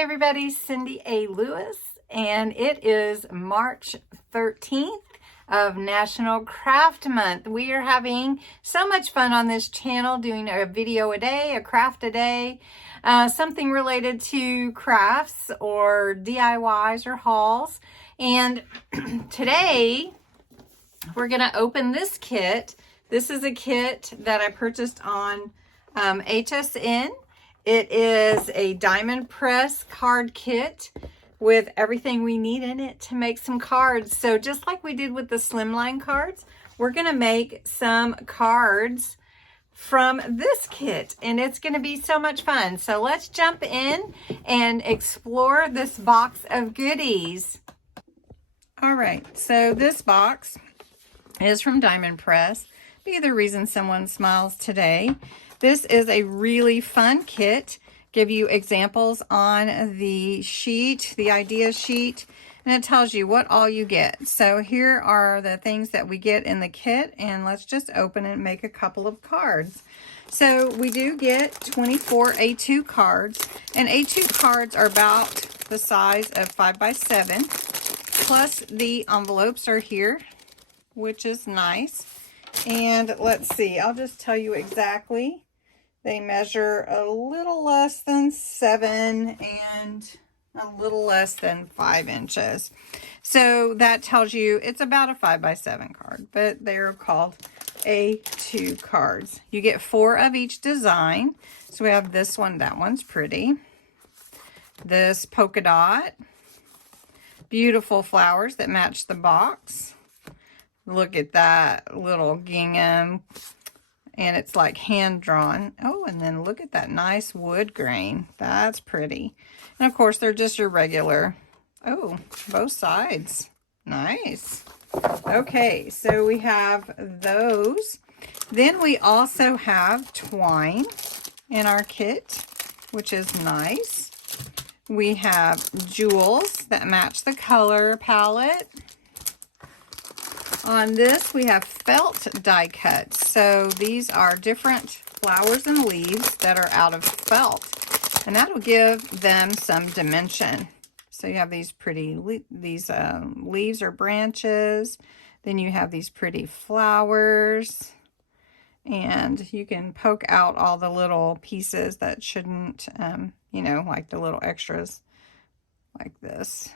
Hi everybody, Cindy A. Lewis, and it is March 13th of National Craft Month. We are having so much fun on this channel doing a video a day, a craft a day, something related to crafts or DIYs or hauls. And today we're going to open this kit. This is a kit that I purchased on HSN. It is a diamond press card kit with everything we need in it to make some cards. So just like we did with the slimline cards, we're going to make some cards from this kit, and it's going to be so much fun. So let's jump in and explore this box of goodies. All right, so this box is from Diamond Press. Be the reason someone smiles today. This is a really fun kit. Give you examples on the sheet, the idea sheet, and it tells you what all you get. So here are the things that we get in the kit, and let's just open it and make a couple of cards. So we do get 24 A2 cards, and A2 cards are about the size of 5x7, plus the envelopes are here, which is nice. And let's see, I'll just tell you exactly. They measure a little less than 7 and a little less than 5 inches. So that tells you it's about a 5x7 card, but they're called A2 cards. You get 4 of each design. So we have this one, that one's pretty. This polka dot. Beautiful flowers that match the box. Look at that little gingham. And it's like hand-drawn. Oh, and then look at that nice wood grain. That's pretty. And, of course, they're just your regular. Oh, both sides. Nice. Okay, so we have those. Then we also have twine in our kit, which is nice. We have jewels that match the color palette. On this, we have felt die cuts. So these are different flowers and leaves that are out of felt, and that'll give them some dimension. So you have these pretty leaves or branches. Then you have these pretty flowers, and you can poke out all the little pieces that shouldn't, you know, like the little extras like this.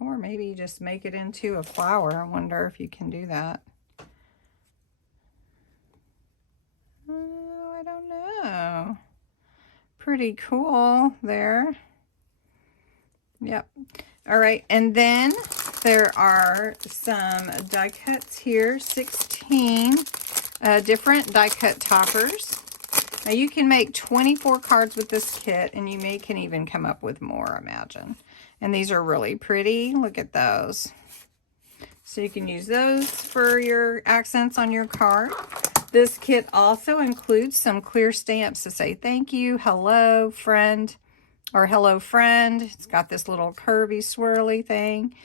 Or maybe just make it into a flower. I wonder if you can do that. Oh, I don't know. Pretty cool there. Yep. All right, and then there are some die cuts here, 16 different die cut toppers. Now you can make 24 cards with this kit, and you can even come up with more, imagine. And these are really pretty. Look at those. So you can use those for your accents on your card. This kit also includes some clear stamps to say thank you, hello, friend, or hello, friend. It's got this little curvy, swirly thing.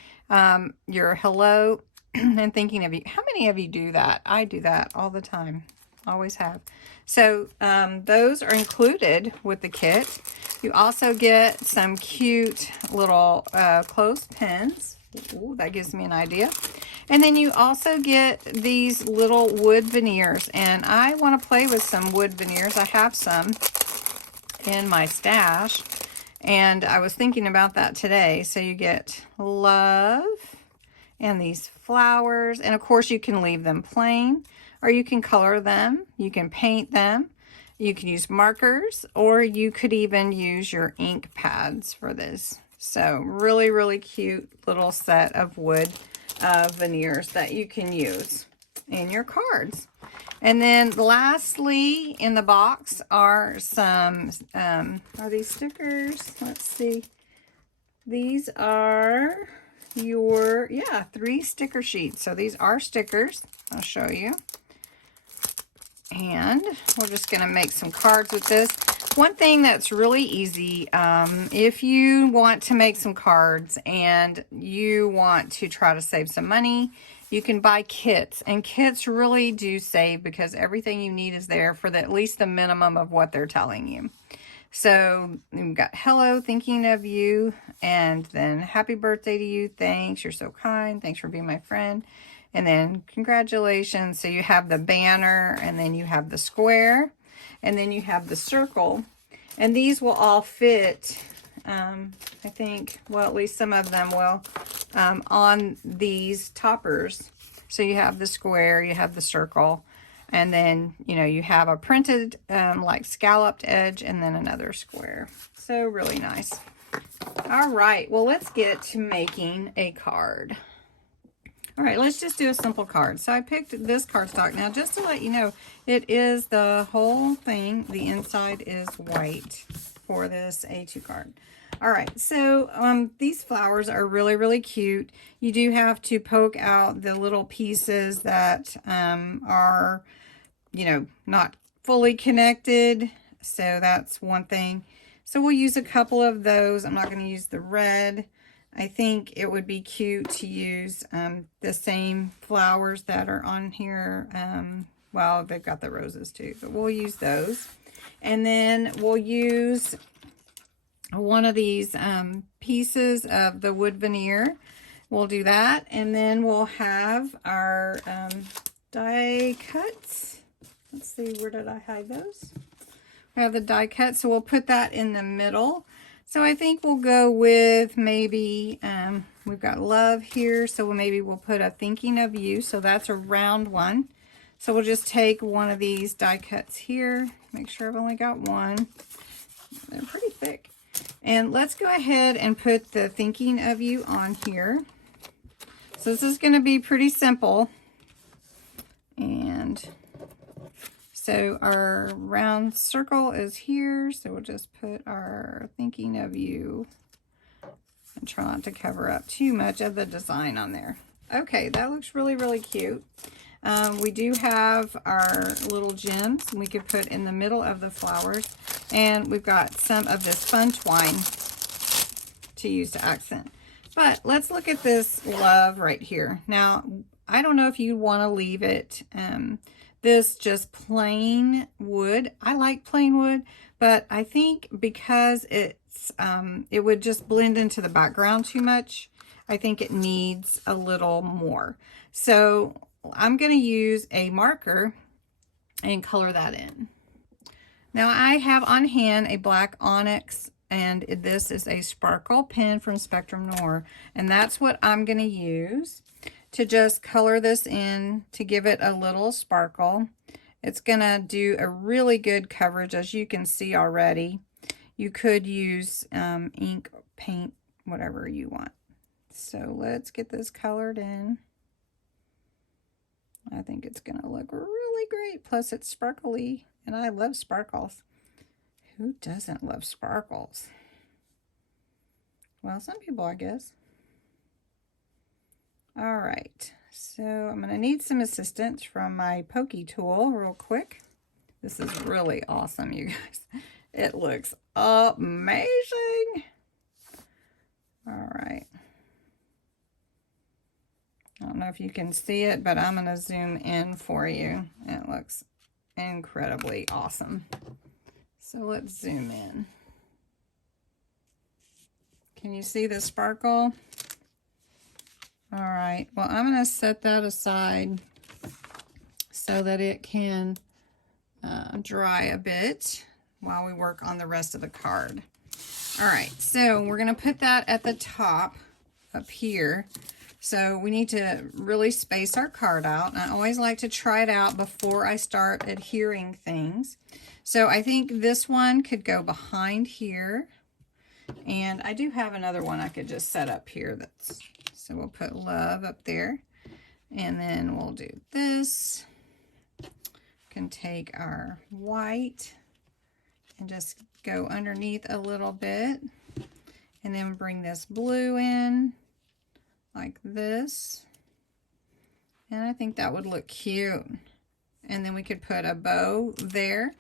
Your hello and thinking of you. How many of you do that? I do that all the time. Always have. So those are included with the kit. You also get some cute little clothespins. Ooh, that gives me an idea. And then you also get these little wood veneers. And I want to play with some wood veneers. I have some in my stash. And I was thinking about that today. So you get love and these flowers. And of course you can leave them plain, or you can color them. You can paint them. You can use markers, or you could even use your ink pads for this. So really, really cute little set of wood veneers that you can use in your cards. And then lastly in the box are some, are these stickers? Let's see. These are your, 3 sticker sheets. So these are stickers. I'll show you. And we're just going to make some cards with this. One thing that's really easy, if you want to make some cards and you want to try to save some money, you can buy kits. And kits really do save because everything you need is there for at least the minimum of what they're telling you. So we've got hello, thinking of you, and then happy birthday to you. Thanks, you're so kind. Thanks for being my friend. And then congratulations. So you have the banner, and then you have the square, and then you have the circle. And these will all fit, I think, well, at least some of them will, on these toppers. So you have the square, you have the circle, and then, you know, you have a printed, like scalloped edge, and then another square. So really nice. All right, well, let's get to making a card. All right, let's just do a simple card. So I picked this cardstock. Now, just to let you know, it is the whole thing. The inside is white for this A2 card. All right, so these flowers are really, really cute. You do have to poke out the little pieces that are, you know, not fully connected. So that's one thing. So we'll use a couple of those. I'm not going to use the red. I think it would be cute to use the same flowers that are on here. Well, they've got the roses too, but we'll use those. And then we'll use one of these pieces of the wood veneer. We'll do that. And then we'll have our die cuts. Let's see, where did I hide those? We have the die cut, so we'll put that in the middle. So I think we'll go with maybe, we've got love here, so maybe we'll put a thinking of you. So that's a round one. So we'll just take one of these die cuts here. Make sure I've only got one. They're pretty thick. And let's go ahead and put the thinking of you on here. So this is going to be pretty simple. And so our round circle is here. So we'll just put our thinking of you and try not to cover up too much of the design on there. Okay, that looks really, really cute. We do have our little gems we could put in the middle of the flowers. And we've got some of this fun twine to use to accent. But let's look at this love right here. Now, I don't know if you want to leave it this just plain wood. I like plain wood, but I think because it's it would just blend into the background too much, I think it needs a little more. So I'm going to use a marker and color that in. Now I have on hand a black onyx, and this is a sparkle pen from Spectrum Noir, and that's what I'm going to use to just color this in to give it a little sparkle. It's going to do a really good coverage, as you can see already. You could use ink, paint, whatever you want. So let's get this colored in. I think it's going to look really great. Plus it's sparkly, and I love sparkles. Who doesn't love sparkles? Well, some people, I guess. All right, so I'm going to need some assistance from my pokey tool real quick. This is really awesome, you guys. It looks amazing. All right. I don't know if you can see it, but I'm going to zoom in for you. It looks incredibly awesome. So let's zoom in. Can you see the sparkle? All right, well, I'm going to set that aside so that it can dry a bit while we work on the rest of the card. All right, so we're going to put that at the top up here. So we need to really space our card out. And I always like to try it out before I start adhering things. So I think this one could go behind here. And I do have another one I could just set up here. So we'll put love up there. And then we'll do this. Can take our white and just go underneath a little bit. And then bring this blue in like this. And I think that would look cute. And then we could put a bow there.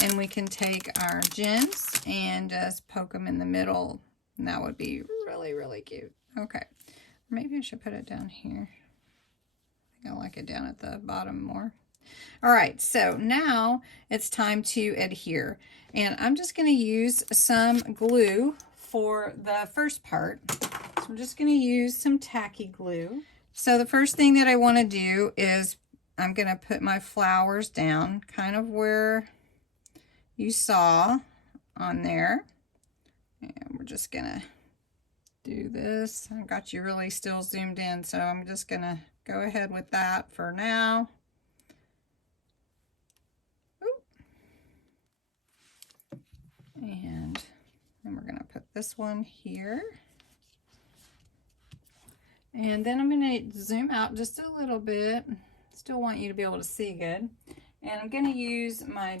And we can take our gems and just poke them in the middle. And that would be really, really cute. Okay. Maybe I should put it down here. I think I like it down at the bottom more. All right, so now it's time to adhere. And I'm just going to use some glue for the first part. So I'm just going to use some tacky glue. So the first thing that I want to do is I'm going to put my flowers down kind of where you saw on there. And we're just going to do this. I got you really still zoomed in, so I'm just going to go ahead with that for now. And then we're going to put this one here. And then I'm going to zoom out just a little bit. Still want you to be able to see good. And I'm going to use my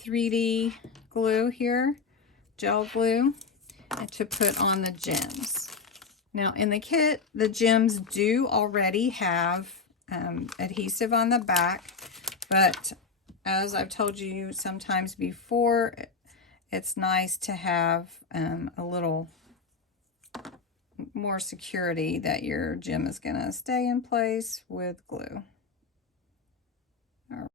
3D glue here, gel glue, to put on the gems. Now in the kit, the gems do already have adhesive on the back, but as I've told you sometimes before, it's nice to have a little more security that your gem is going to stay in place with glue. All right.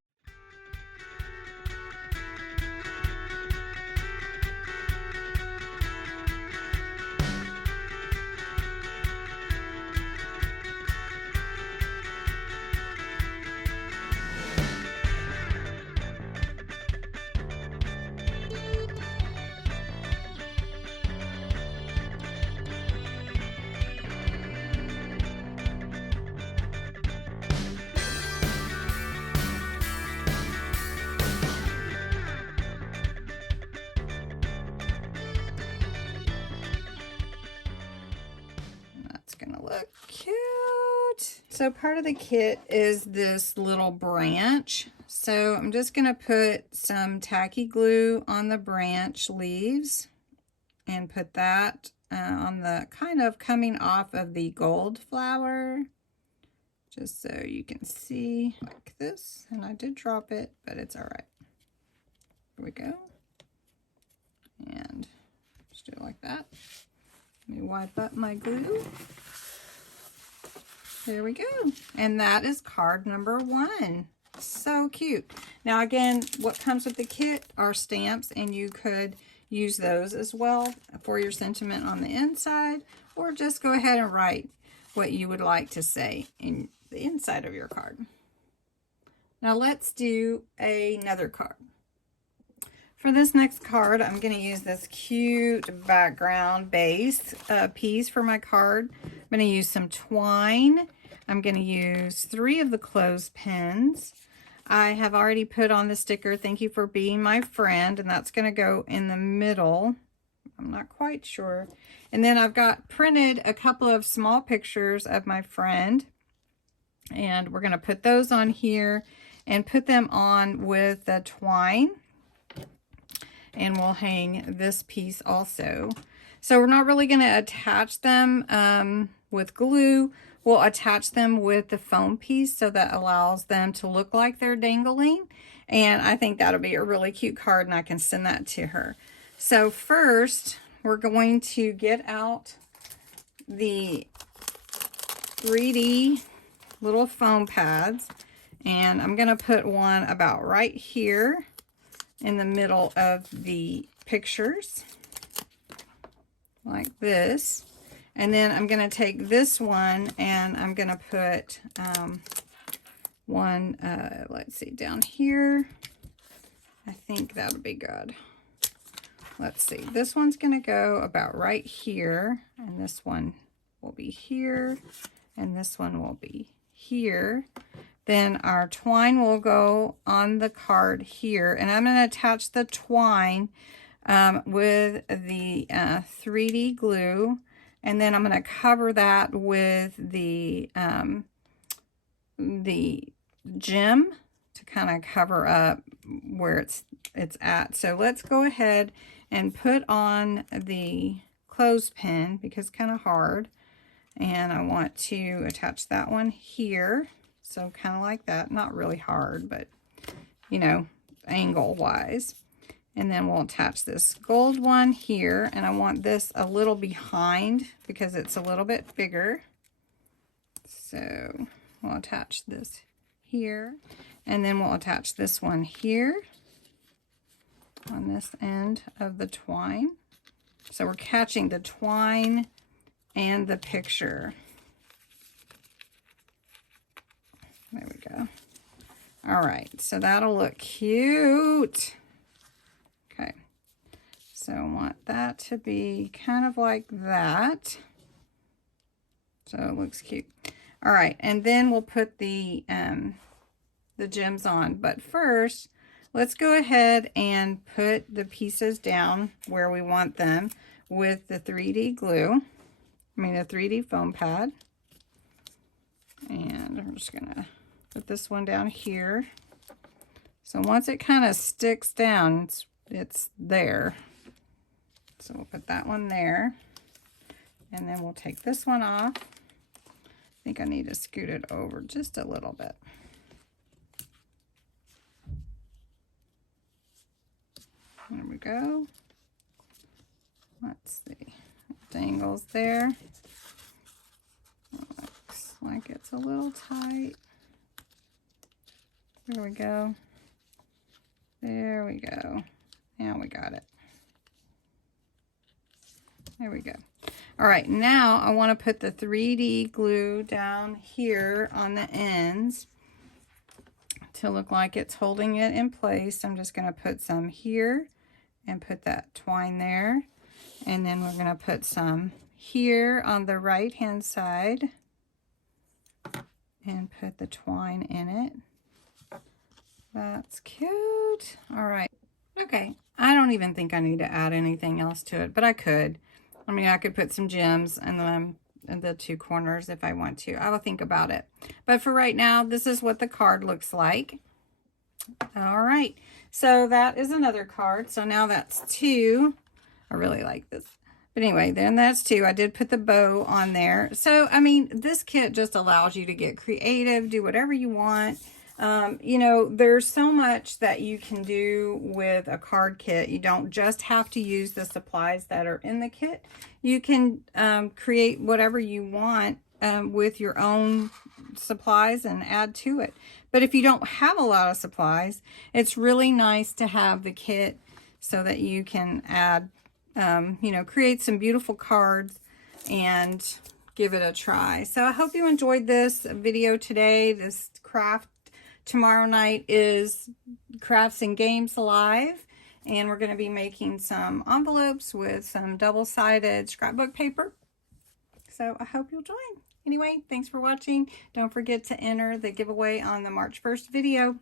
Gonna look cute. So part of the kit is this little branch. So I'm just gonna put some tacky glue on the branch leaves and put that on the kind of coming off of the gold flower, just so you can see like this. And I did drop it, but it's all right. Here we go. And just do it like that. Let me wipe up my glue. There we go. And that is card number 1. So cute. Now again, what comes with the kit are stamps, and you could use those as well for your sentiment on the inside, or just go ahead and write what you would like to say in the inside of your card. Now let's do another card. For this next card, I'm going to use this cute background base piece for my card. I'm going to use some twine. I'm going to use 3 of the clothespins. I have already put on the sticker, "Thank you for being my friend," and that's going to go in the middle. I'm not quite sure. And then I've got printed a couple of small pictures of my friend, and we're going to put those on here and put them on with the twine. And we'll hang this piece also. So we're not really going to attach them with glue. We'll attach them with the foam piece, so that allows them to look like they're dangling. And I think that'll be a really cute card, and I can send that to her. So first, we're going to get out the 3D little foam pads. And I'm going to put one about right here in the middle of the pictures, like this. And then I'm going to take this one and I'm going to put one, let's see, down here. I think that'll be good. Let's see, this one's going to go about right here, and this one will be here, and this one will be here. Then our twine will go on the card here, and I'm going to attach the twine with the 3D glue, and then I'm going to cover that with the gem to kind of cover up where it's at. So let's go ahead and put on the clothespin, because it's kind of hard, and I want to attach that one here. So kind of like that, not really hard, but you know, angle wise. And then we'll attach this gold one here, and I want this a little behind because it's a little bit bigger. So we'll attach this here. And then we'll attach this one here on this end of the twine. So we're catching the twine and the picture. There we go. All right, so that'll look cute. Okay, so I want that to be kind of like that. So it looks cute. All right, and then we'll put the gems on. But first, let's go ahead and put the pieces down where we want them with the 3D glue. I mean, the 3D foam pad. And I'm just gonna put this one down here. So once it kind of sticks down, it's there. So we'll put that one there. And then we'll take this one off. I think I need to scoot it over just a little bit. There we go. Let's see. Dangles there. Looks like it's a little tight. There we go. There we go. Now we got it. There we go. All right, now I want to put the 3D glue down here on the ends to look like it's holding it in place. I'm just going to put some here and put that twine there. And then we're going to put some here on the right hand side and put the twine in it. That's cute. All right. Okay. I don't even think I need to add anything else to it, but I could. I mean, I could put some gems in the two corners if I want to. I will think about it. But for right now, this is what the card looks like. All right. So that is another card. So now that's two. I really like this. But anyway, then that's two. I did put the bow on there. So, I mean, this kit just allows you to get creative, do whatever you want. You know, there's so much that you can do with a card kit. You don't just have to use the supplies that are in the kit. You can create whatever you want with your own supplies and add to it. But if you don't have a lot of supplies, it's really nice to have the kit so that you can add, you know, create some beautiful cards and give it a try. So I hope you enjoyed this video today, this craft. Tomorrow night is Crafts and Games Live, and we're going to be making some envelopes with some double-sided scrapbook paper. So I hope you'll join. Anyway, thanks for watching. Don't forget to enter the giveaway on the March 1st video.